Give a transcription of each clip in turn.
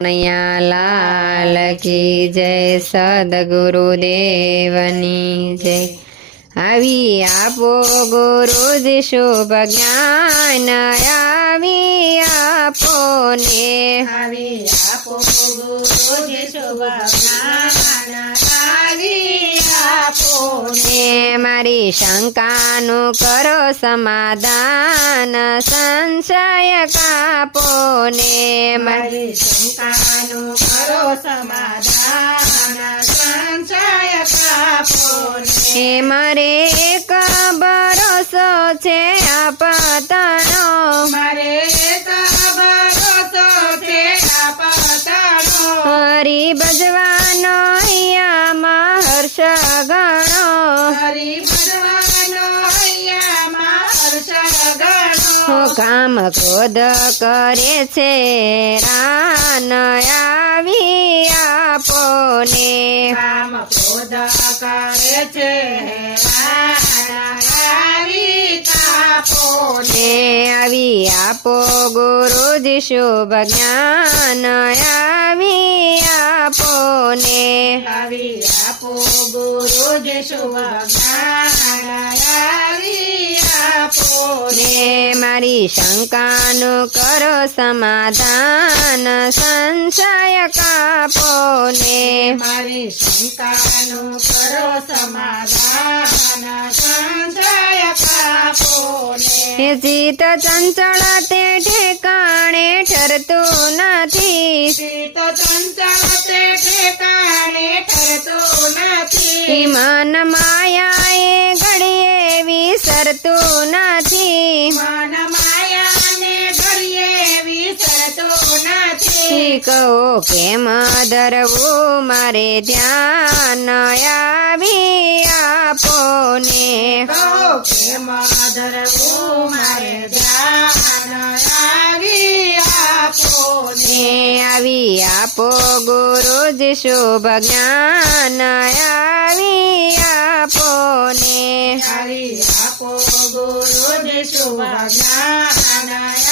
કનૈયા લાલ કી જય, સદગુરુદેવની જય। આવી આપો ગુરુજી શુભ જ્ઞાન, આવી આપો ને આવી આપો ગુરુજી શુભ જ્ઞાન, આવી આપો ને મારી શંકાનું કરો સમાધાન, સંશય કાપો ને મારી શંકાનું કરો સમાધાન, સંશય કાપો હે મારે એક ભરોસો છે આપતનો, મારે એક ભરોસો છે આપતનો, હરી ભજવાનો અહીંયામાં હર્ષ ગણો, હરી ભજવાનો અહીંયામાં હર્ષ ગણો, કામ ક્રોધ કરે છે રાન, આવી આપો ને કામ ક્રોધ કરે છે આવી કાપો ને આવી આપો ગુરુજી શુભ જ્ઞાન, આવી આપો ને આવી આપો ગુરુજી શુભ જ્ઞાન, આવી આપો ને મારી શંકાનું કરો સમાધાન, સંશય કાપો ને મારી શંકાનું કરો સમાધાન, સંશય કાપો હે ચિત્ત ચંચળ તે ઠેકાણે ઠરતું નથી, ચિત્ત ચંચળ તે ઠેકાણે ઠરતું નથી, મન માયાએ ઘડીએ વિસરતું નથી, મન માયાને ઘડીએ વિસરતું નથી, કહો કેમ ધરવું મારે ધ્યાન, આવી આપો ને કહો કેમ ધરવું મારે ધ્યાન, આવી આપો ને આવી આપો ગુરુજી શુભ જ્ઞાન, આવી આપો ને આવી આપો ગુરુજી શુભ જ્ઞાન,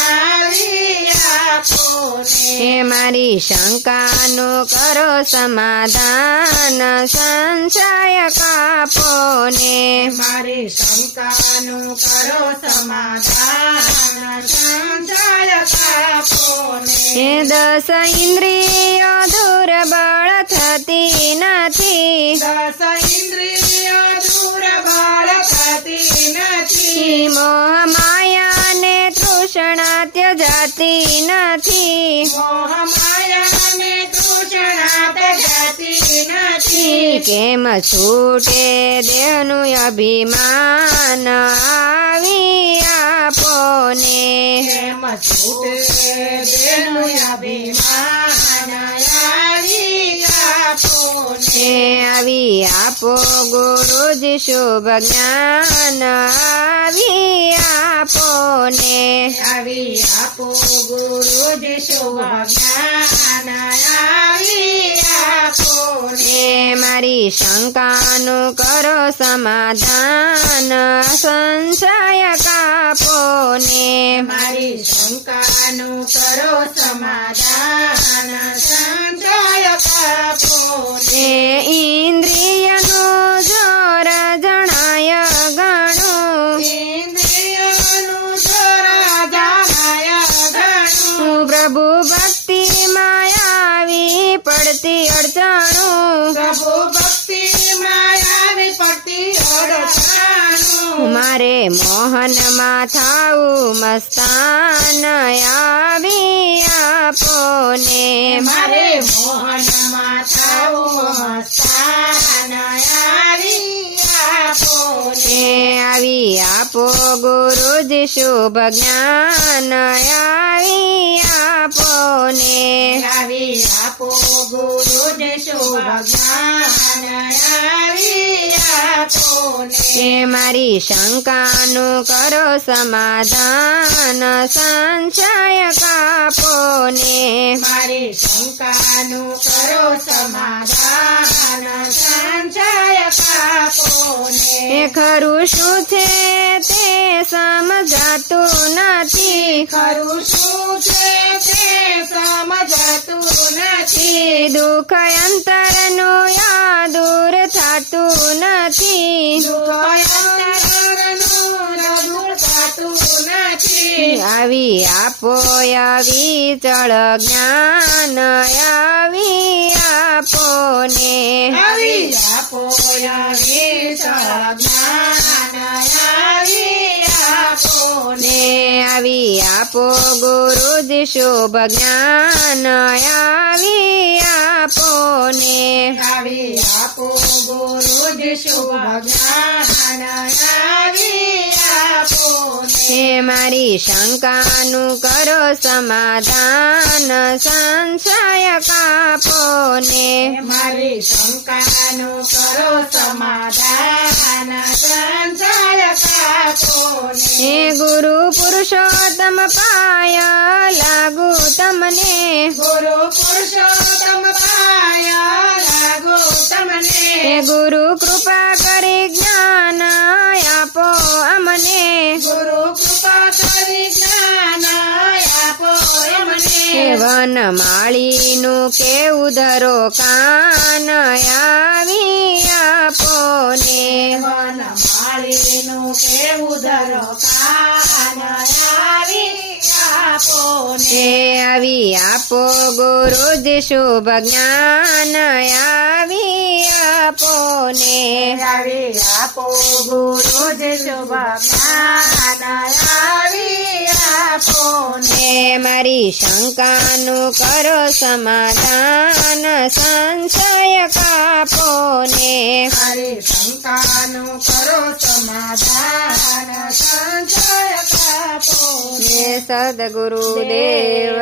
આવી આપો હે મારી શંકાનું કરો સમાધાન, સંશય કાપો ને મારી શંકાનું કરો સમાધાન, સંશય કાપો હે દસ ઇન્દ્રિયો દુર્બળ થતી નથી, દસ ઇન્દ્રિયો દુર્બળ થતી નથી, મોહ માયાને તૃષ્ણા ત્યજાતી નથી, મોહ માયાને તૃષ્ણા ત્યજાતી નથી, કેમ છૂટે દેહનું અભિમાન, આવી આપો ને કેમ છૂટે દેહનું અભિમાન, આવી આપો હે આવી આપો ગુરુજી શુભ જ્ઞાન, આવી આપો ને આવી આપો ગુરુજી શુભ જ્ઞાન, આવી આપો હે મારી શંકાનું કરો સમાધાન, સંશય કાપો ને મારી શંકાનું કરો સમાધાન, સંશય કાપો હે ઇન્દ્રિયનું જોર જણાય ઘણું, ઇન્દ્રિયોનું જોર જણાય ઘણું, પ્રભુ ભક્તિ માયાવી પડતી અડચણું, પ્રભુ ભક્તિ માયાવી પડતી અડચણું, મારે મોહનમાં થાવું મસ્તાન, આવી આપો ને મારે મોહનમાં થાવું મસ્તાન, આવી આપો ને આવી આપો ગુરુજી શુભ જ્ઞાન, આવી આપો ને આવી આપો ગુરુજી શુભ જ્ઞાન, આવી આપો હે મારી શંકાનું કરો સમાધાન, સંશય કાપો ને મારી શંકાનું કરો સમાધાન, સંશય કાપો એ ખરું શું છે તે સમજાય સમજાતું નથી ખરું શું છે તે સમજાતું નથી દુઃખ અંતરનું યા દૂર થતું નથી આવી આપો આવી ચળ જ્ઞાન આવી આપો ને આવી આપો આવી જ્ઞાન આવી આપો ને આવી આપો ગુરુજી શુભ જ્ઞાન આવી આપો ને આવી આપો ગુરુજી શુભ જ્ઞાન આવી આપો હે મારી શંકાનું કરો સમાધાન સંશય કાપો ને મારી શંકાનું કરો સમાધાન સંશય કાપો હે ગુરુ પુરુષોત્તમ પાય લાગુ તમને ગુરુ પુરુષોત્તમ પાયા લાગો તમને હે ગુરુ કૃપા કરી જ્ઞાન આપો અમને ગુરુ કૃપા કરી જ્ઞાન આપો હે અમને વન માળીનું કેવું ધરો કાન આવી આપો ને વન માળીનું કેવું ધરો કાન આવી આપો હે આવી આપો ગુરુજી શુભ જ્ઞાન આવી આપો ને આવી આપો ગુરુ જે શુભ જ્ઞાન આવી આપો હે મારી શંકાનું કરો સમાધાન સંશય કાપો ને મારી શંકાનું કરો સમાધાન સંશય કાપો હે સદગુરુદેવ